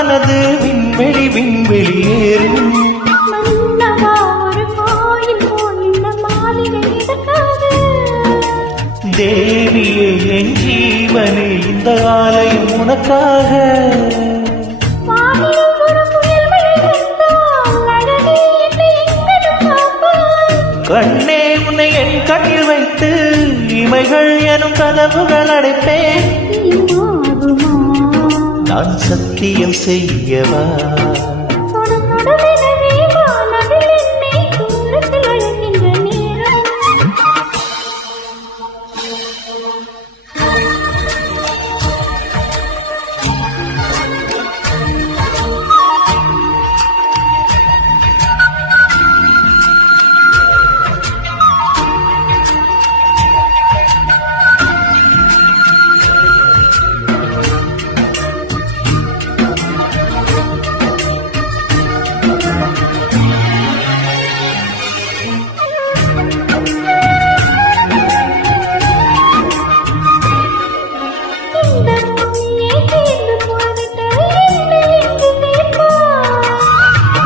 மனது விண்வெளி விண்வெளியேறும். தேவியே என் ஜீவனே இந்த ஆலயம் உனக்காக. கண்ணே உன்னை என் கண்ணில் வைத்து இமைகள் எனும் கதவுகள் அடைப்பேன். நான் சத்தியம் செய்யவா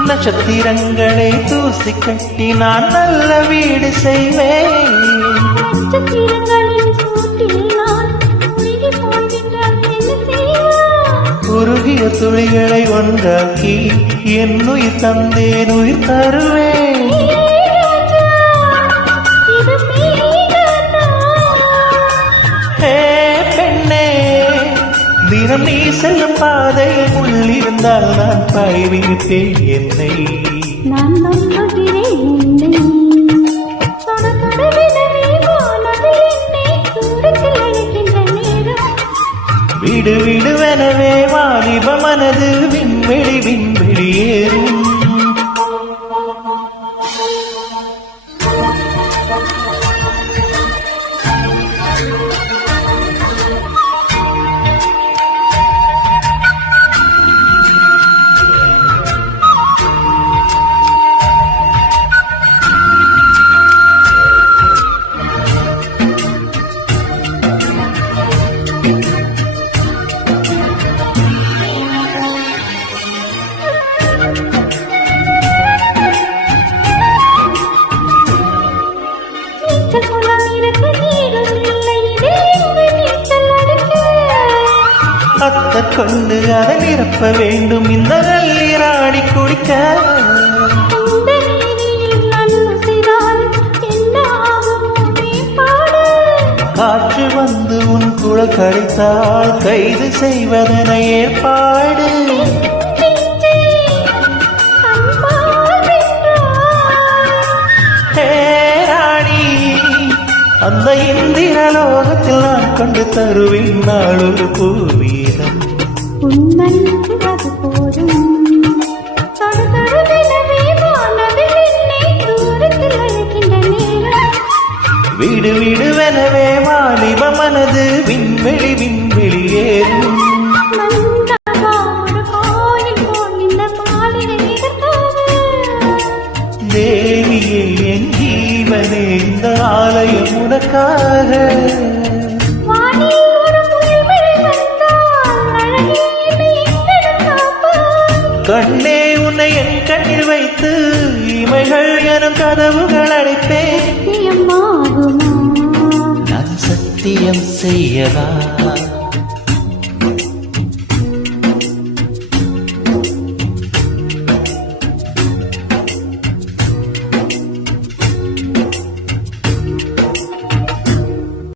நட்சத்திரங்களை தூசி கட்டி நான் நல்ல வீடு செய்வேன். உருகிய துளிகளை ஒன்றாக்கி என் உயிர் தந்தேன் உயிர் தருவேன். பெண்ணே தினம் நீ செல்லும் பாதையில் உள்ளிருந்தால் நான் பாய்விப்பேன் என்னை. நான் நம்புகிறேன் விடு விடுவெனவே வாலிப மனது விண்வெளி விண்வெளியேறும். கொண்டு அதை நிரப்ப வேண்டும் இந்த நல்லீராடி குடிக்க. காற்று வந்து உன் குழல் கடித்தால் கைது செய்வதென ஏற்பாடு. அந்த இந்திரலோகத்தில் நான் கொண்டு தருவேன் நாளொரு பூவீதம். வீடு வீடுவெனவே வாலிப மனது விண்வெளி விண்வெளியேறும். தேவியே என் ஜீவனே இந்த ஆலயம் உனக்காக. கண்ணே உன்னை என் கண்ணில் வைத்து இமைகள் எனும் கதவுகள் அடைப்பேன். நான் சத்தியம் செய்யவா